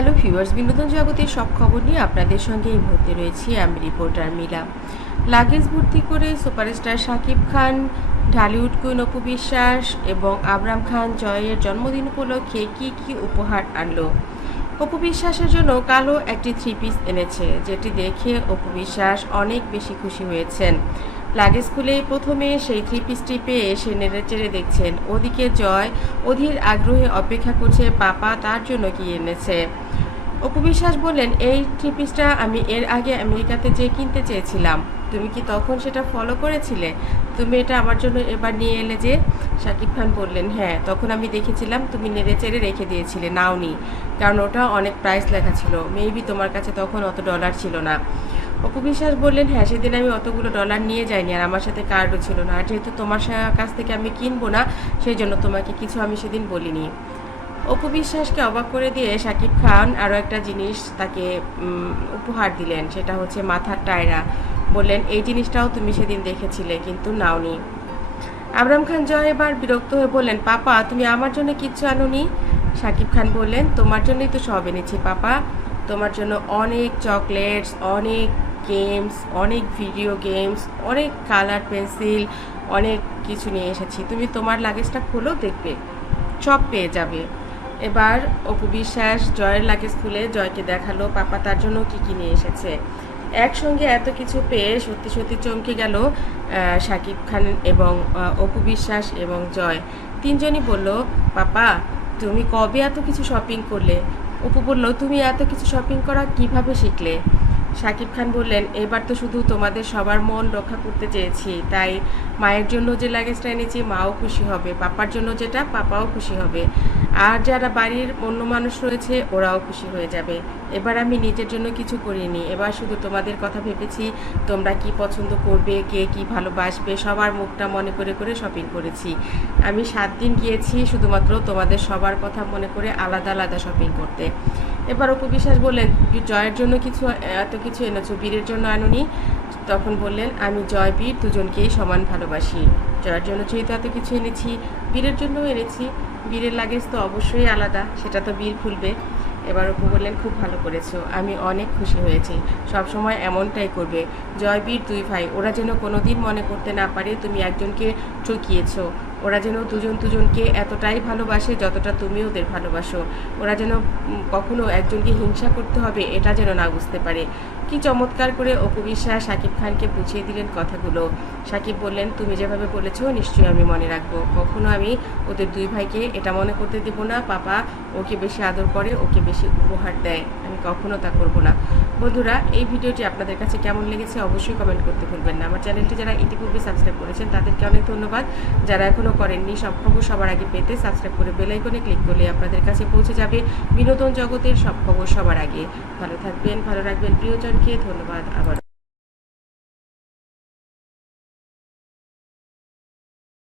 Hello viewers, বিনোদন জগতের সব খবর নিয়ে আপনাদের সঙ্গে এই মুহূর্তে রয়েছি আমি রিপোর্টার মিলা। লাগেজ ভর্তি করে সুপারস্টার শাকিব খান, ঢালিউড কুইন অপু বিশ্বাস এবং আবরাম খান জয়ের জন্মদিন উপলক্ষে কি কি উপহার আনলো? অপু বিশ্বাসের জন্য কালো একটি থ্রি পিস এনেছে, যেটি দেখে অপু বিশ্বাস অনেক বেশি খুশি হয়েছেন। লাগেজ খুলে প্রথমে সেই থ্রি পিসটি পেয়ে সে নেড়ে চেড়ে দেখছেন। ওদিকে জয় অধীর আগ্রহে অপেক্ষা করছে, পাপা, তার জন্য কি এনেছে? অপু বিশ্বাস বললেন, এই থ্রি পিসটা আমি এর আগে আমেরিকাতে যে কিনতে চেয়েছিলাম। তুমি কি তখন সেটা ফলো করেছিলে? তুমি এটা আমার জন্য এবার নিয়ে এলে যে? শাকিব খান বললেন হ্যাঁ তখন আমি দেখেছিলাম, তুমি নেড়ে চেড়ে রেখে দিয়েছিলে, নাওনি। কারণ ওটা অনেক প্রাইস লেখা ছিল। মেবি তোমার কাছে তখন অত ডলার ছিল না। অপু বিশ্বাস বললেন হ্যাঁ সেদিন আমি অতগুলো ডলার নিয়ে যাইনি আর আমার সাথে কার্ডও ছিল না। আর যেহেতু তোমার কাছ থেকে আমি কিনবো না সেই জন্য তোমাকে কিছু আমি সেদিন বলিনি। অপু বিশ্বাসকে অবাক করে দিয়ে শাকিব খান আরও একটা জিনিস তাকে উপহার দিলেন, সেটা হচ্ছে মাথার টায়রা। বললেন, এই জিনিসটাও তুমি সেদিন দেখেছিলে, কিন্তু নাওনি। আবরাম খান জয় এবার বিরক্ত হয়ে বললেন, পাপা, তুমি আমার জন্য কিচ্ছু আনোনি? শাকিব খান বললেন, তোমার জন্যই তো সব এনেছি, পাপা। তোমার জন্য অনেক চকলেটস, অনেক গেমস অনেক ভিডিও গেমস অনেক কালার পেন্সিল অনেক কিছু নিয়ে এসেছি। তুমি তোমার লাগেজটা খোলো দেখবে, সব পেয়ে যাবে। এবার অপু বিশ্বাস জয়ের লাগেজ খুলে জয়কে দেখাল, পাপা তার জন্য কি কি নিয়ে এসেছে? একসঙ্গে এত কিছু পেয়ে সত্যি সত্যি চমকে গেল শাকিব খান এবং অপু বিশ্বাস এবং জয়। তিনজনই বলল, পাপা, তুমি কবে এত কিছু শপিং করলে? অপু বলল তুমি এত কিছু শপিং করা কীভাবে শিখলে? শাকিব খান বললেন, এবার তো শুধু তোমাদের সবার মন রক্ষা করতে চেয়েছি। তাই মায়ের জন্য যে লাগেজটা এনেছি, মাও খুশি হবে। পাপার জন্য যেটা, পাপাও খুশি হবে। আর যারা বাড়ির অন্য মানুষ রয়েছে, ওরাও খুশি হয়ে যাবে। এবার আমি নিজের জন্য কিছু করিনি। এবার শুধু তোমাদের কথা ভেবেছি, তোমরা কি পছন্দ করবে, কে কি ভালোবাসবে, সবার মুখটা মনে করে করে শপিং করেছি। আমি সাত দিন গিয়েছি, শুধুমাত্র তোমাদের সবার কথা মনে করে আলাদা আলাদা শপিং করতে। এবার অপু বিশ্বাস বললেন জয়ের জন্য কিছু, এত কিছু এনেছো, বীরের জন্য আনুনি? তখন বললেন, আমি জয় বীর, দুজনকেই সমান ভালোবাসি। জয়ের জন্য যেহেতু এত কিছু এনেছি, বীরের জন্যও এনেছি। বীরের লাগেজ তো অবশ্যই আলাদা, সেটা তো বীর খুলবে এবার অপু বললেন, খুব ভালো করেছ, আমি অনেক খুশি হয়েছি। সব সময় এমনটাই করবে। জয়বীর তুই ভাই, ওরা যেন কোনো দিন মনে করতে না পারে তুমি একজনকে ঠকিয়েছো ওরা যেন দুজন দুজনকে এতটাই ভালোবাসে যতটা তুমি ওদের ভালোবাসো। ওরা যেন কখনো একজনকে হিংসা করতে হবে, এটা যেন না বুঝতে পারে। কি চমৎকার করে অপু বিশ্বাস শাকিব খানকে বুঝিয়ে দিলেন কথাগুলো। শাকিব বললেন, তুমি যেভাবে বলেছ, নিশ্চয়ই আমি মনে রাখব। কখনো আমি ওদের দুই ভাইকে এটা মনে করতে দেবো না। পাপা ওকে বেশি আদর করে, ওকে বেশি উপহার দেয়। আমি কখনো তা করব না। বন্ধুরা, এই ভিডিওটি আপনাদের কাছে কেমন লেগেছে অবশ্যই কমেন্ট করতে ভুলবেন না। আমার চ্যানেলটি যারা ইতিপূর্বে সাবস্ক্রাইব করেছেন, তাদেরকে অনেক ধন্যবাদ। যারা এখনও করেননি, সব খবর সবার আগে পেতে সাবস্ক্রাইব করে বেল আইকনে ক্লিক করলে আপনাদের কাছে পৌঁছে যাবে বিনোদন জগতের সব খবর সবার আগে। ভালো থাকবেন, ভালো রাখবেন প্রিয়জনকে ধন্যবাদ আবার